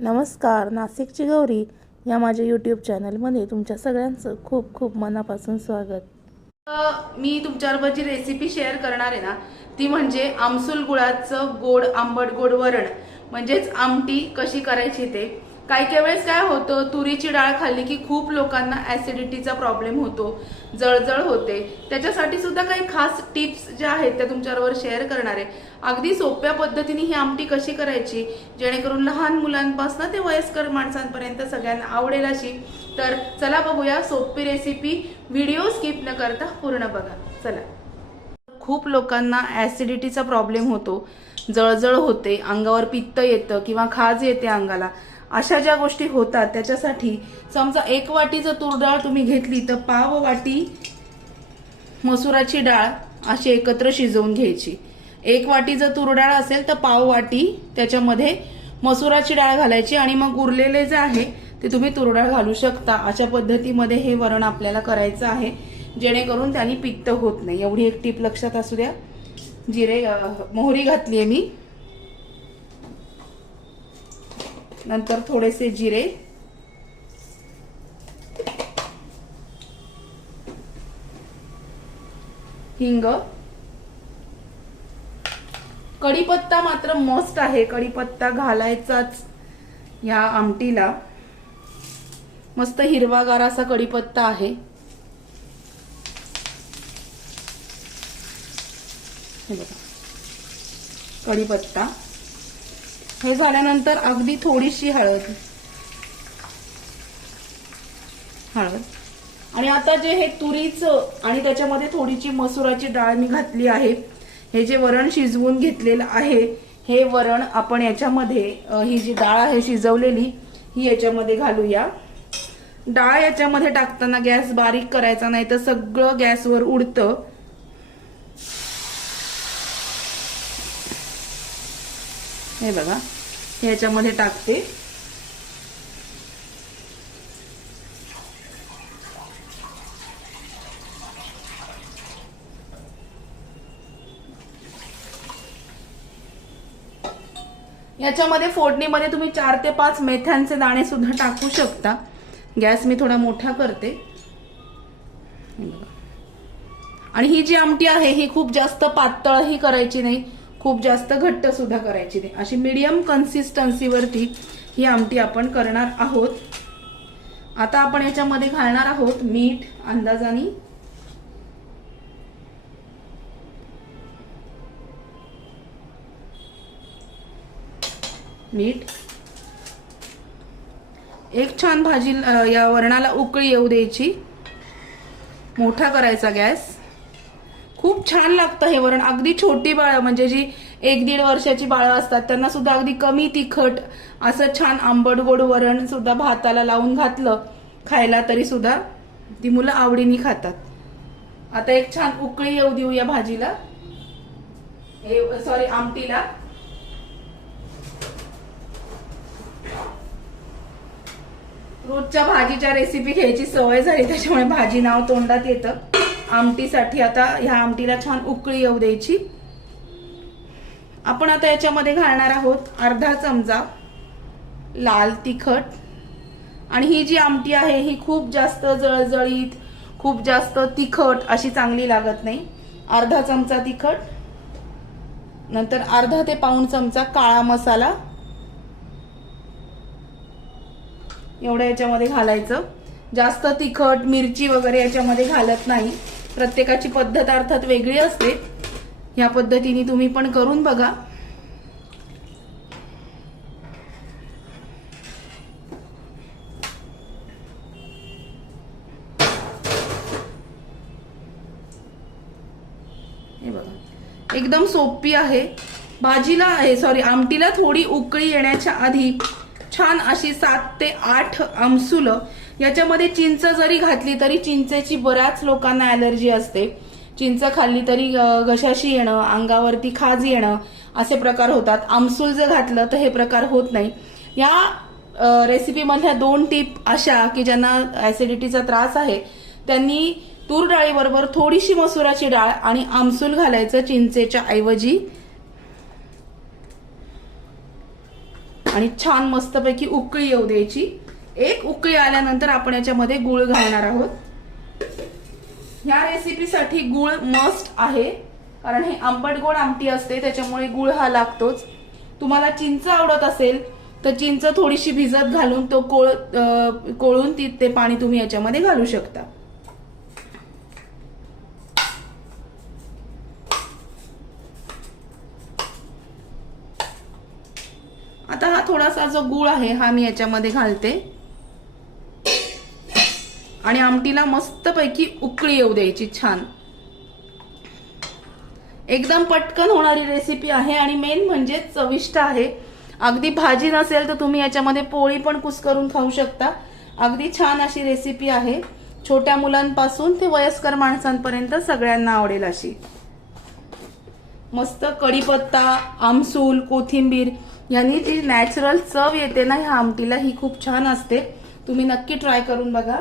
नमस्कार, नाशिकची गौरी या माझ्या यूट्यूब चॅनलमध्ये तुमच्या सगळ्यांचं खूप खूप मनापासून स्वागत। मी तुमच्याबरोबर जी रेसिपी शेअर करणार आहे ना ती म्हणजे आमसूल गुळाचं गोड आंबट गोड वरण म्हणजेच आमटी कशी करायची ते। काही वेळेस काय होतं, तुरीची डाळ खाल्ली की खूप लोकांना ऍसिडिटीचा प्रॉब्लेम होतो, जळजळ होते। त्याच्यासाठी सुद्धा काही खास टिप्स ज्या आहेत त्या तुमच्याबरोबर शेअर करणार आहे। अगदी सोप्या पद्धतीने ही आमटी कशी करायची जेणेकरून लहान मुलांपासून ते वयस्कर माणसांपर्यंत सगळ्यांना आवडेल अशी। तर चला बघूया सोपी रेसिपी, व्हिडिओ स्किप न करता पूर्ण बघा। चला। खूप लोकांना ऍसिडिटीचा प्रॉब्लेम होतो, जळजळ होते, अंगावर पित्त येतं किंवा खाज येते अंगाला। अशा ज्या गोष्टी होतात त्याच्यासाठी समजा 1 वाटी जर तूर डाळ तुम्ही घेतली तर पाव वाटी मसुराची डाळ अशी एकत्र शिजवून घ्यायची। 1 वाटी जर तूर डाळ असेल तर पाव वाटी त्याच्यामध्ये मसुराची डाळ घालायची आणि मग उरलेले जे आहे ते तुम्ही तूर डाळ घालू शकता। अशा पद्धतीमध्ये हे वरण आपल्याला करायचं आहे जेणेकरून त्याने पित्त होत नाही। एवढी एक टीप लक्षात असू द्या। मोहरी घातलीये मी, नंतर थोडेसे जिरे, हिंग, कढीपत्ता मात्र मस्ट आहे, कढीपत्ता घालायचाच या आमटीला। मस्त हिरवागार असा कढीपत्ता आहे। हे बघा कढीपत्ता। हे झाल्यानंतर अगदी थोडीशी हळद आणि आता जे हे तुरीचं आणि त्याच्यामध्ये थोडीशी मसुराची डाळ मी घातली आहे। हे जे वरण शिजवून घेतलेलं आहे हे वरण आपण याच्यामध्ये ही जी डाळ आहे शिजवलेली ही याच्यामध्ये घालूया। डाळ याच्यामध्ये टाकताना गॅस बारीक करायचा नाही तर सगळं गॅसवर उडतं। हे बघा हे याच्यामध्ये टाकते। याच्यामध्ये फोडणीमध्ये तुम्ही 4 ते 5 मेथ्यांचे दाणे सुद्धा टाकू शकता। गॅस मी थोडा मोठा करते। आणि ही जी आमटी आहे ही खूप जास्त पातळही करायची नाही, खूप जास्त घट्ट सुद्धा करायची नाही, अशी मीडियम कन्सिस्टन्सीवरती ही आमटी आपण करणार आहोत। आता आपण याच्यामध्ये घालणार आहोत मीठ अंदाजाने। मीठ, एक छान भाजी या वरणाला उकळी येऊ द्यायची, मोठा करायचा गॅस। खूप छान लागतं हे वरण। अगदी छोटी बाळ म्हणजे जी 1-1.5 वर्षाची बाळ असतात त्यांना सुद्धा अगदी कमी तिखट असं छान आंबट गोड वरण सुद्धा भाताला लावून घातलं खायला तरी सुद्धा ती मुलं आवडीने खातात। आता एक छान उकळी येऊ देऊ या भाजीला, सॉरी आमटीला। रोजच्या भाजीच्या रेसिपी घ्यायची सवय झाली त्याच्यामुळे भाजी नाव तोंडात येतं। आमटीसाठी आता ह्या आमटीला छान उकळी येऊ द्यायची। आपण आता याच्यामध्ये घालणार आहोत अर्धा चमचा लाल तिखट। आणि ही जी आमटी आहे ही खूप जास्त जळजळीत, खूप जास्त तिखट अशी चांगली लागत नाही। अर्धा चमचा तिखट, नंतर अर्धा ते पाऊण चमचा काळा मसाला एवढं याच्यामध्ये घालायचं। जास्त तिखट मिरची वगैरे याच्यामध्ये घालत नाही, प्रत्येकाची पद्धत अर्थात वेगळी असते। या पद्धतीने तुम्ही पण करून बघा। हे बघा एकदम सोपी आहे। भाजीला आमटीला थोडी उकळी येण्याच्या आधी छान अशी 7 ते 8 आमसूल, याच्यामध्ये चिंच जरी घातली तरी चिंचेची बऱ्याच लोकांना ॲलर्जी असते। चिंच खाल्ली तरी घशाशी येणं, अंगावरती खाज येणं असे प्रकार होतात। आमसूल जर घातलं तर हे प्रकार होत नाही। या रेसिपी मधल्या 2 टिप अशा की ज्यांना ऍसिडिटीचा त्रास आहे त्यांनी तूर डाळीबरोबर थोडीशी मसुराची डाळ आणि आमसूल घालायचं चिंचेच्या ऐवजी। आणि छान मस्तपैकी उकळी येऊ द्यायची. एक उकळी आल्यानंतर आपण याच्यामध्ये गुळ घालणार आहोत. ह्या रेसिपीसाठी गुळ मस्ट आहे, कारण हे आंबट गोड आमटी असते त्याच्यामुळे गुळ हा लागतोच. तुम्हाला चिंच आवडत असेल तर चिंच थोडीशी भिजत घालून तो कोळून ते पाणी तुम्ही याच्यामध्ये घालू शकता. आता हा थोडासा जो गुळ आहे हा मी याच्यामध्ये घालते आणि आमटीला मस्तपैकी उकळी येऊ द्यायची छान. एकदम पटकन होणारी रेसिपी आहे आणि मेन म्हणजे चविष्ट आहे. अगदी भाजी नसेल तर तुम्ही याच्यामध्ये पोळी पण कुस्करून खाऊ शकता. अगदी छान अशी रेसिपी आहे. छोट्या मुलांपासून ते वयस्कर माणसांपर्यंत सगळ्यांना आवडेल अशी. मस्त कढीपत्ता, आमसूल, कोथिंबीर यांनी जी नॅचरल चव येते ना ह्या आमटीला, ही खूप छान असते. तुम्ही नक्की ट्राय करून बघा.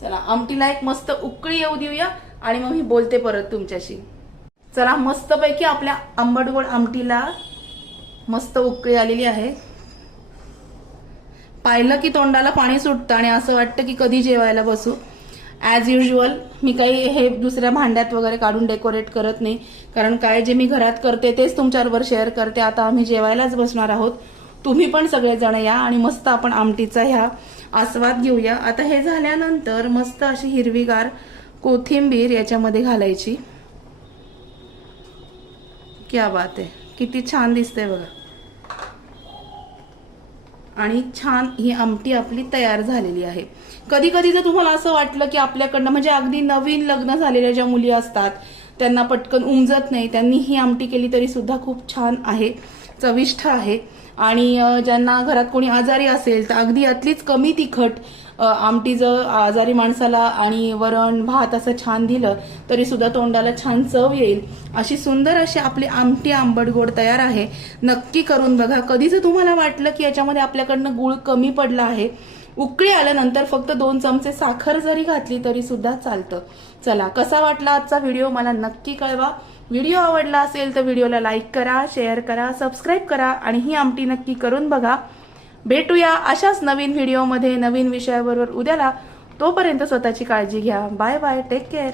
चला आमटीला एक मस्त उकळी येऊ देऊया आणि मग मी बोलते परत तुमच्याशी. चला मस्तपैकी आपल्या आंबट गोड आमटीला मस्त उकळी आलेली आहे. पाहिलं की तोंडाला पाणी सुटतं आणि असं वाटतं की कधी जेवायला बसू. ॲज युजल मी काही हे दुसऱ्या भांड्यात वगैरे काढून डेकोरेट करत नाही, कारण काय जे मी घरात करते तेच तुमच्याबरोबर शेअर करते. आता आम्ही जेवायलाच बसणार आहोत. तुम्ही पण सगळेजण या आणि मस्त आपण आमटीचा ह्या आस्वाद घेऊया. आता हे झाल्यानंतर मस्त अशी हिरवीगार कोथिंबीर याच्यामध्ये घालायची. क्या बात आहे, किती छान दिसते बघा. आणि छान ही आमटी आपली तयार झालेली आहे. कधी कधी जर तुम्हाला असं वाटलं की आपल्याकडनं म्हणजे अगदी नवीन लग्न झालेल्या ज्या मुली असतात त्यांना पटकन उमजत नाही, त्यांनी ही आमटी केली तरी सुद्धा खूप छान आहे, चविष्ट आहे. आणि ज्यांना घरात कोणी आजारी असेल तर अगदी यातलीच कमी तिखट आमटी जर आजारी माणसाला आणि वरण भात असं छान दिलं तरी सुद्धा तोंडाला छान चव येईल. अशी सुंदर अशी आपली आमटी आंबट गोड तयार आहे. नक्की करून बघा. कधी जर तुम्हाला वाटलं की याच्यामध्ये आपल्याकडनं गुळ कमी पडला आहे, उकळी आल्यानंतर फक्त 2 चमचे साखर जरी घातली तरी सुद्धा चालतं. चला कसा वाटला आजचा व्हिडिओ मला नक्की कळवा. व्हिडिओ आवडला असेल तर व्हिडिओला लाईक करा, शेअर करा, सबस्क्राईब करा आणि ही आमटी नक्की करून बघा. भेटूया अशाच नवीन व्हिडिओमध्ये नवीन विषयाबरोबर उद्याला. तोपर्यंत स्वतःची काळजी घ्या. Bye bye, take care.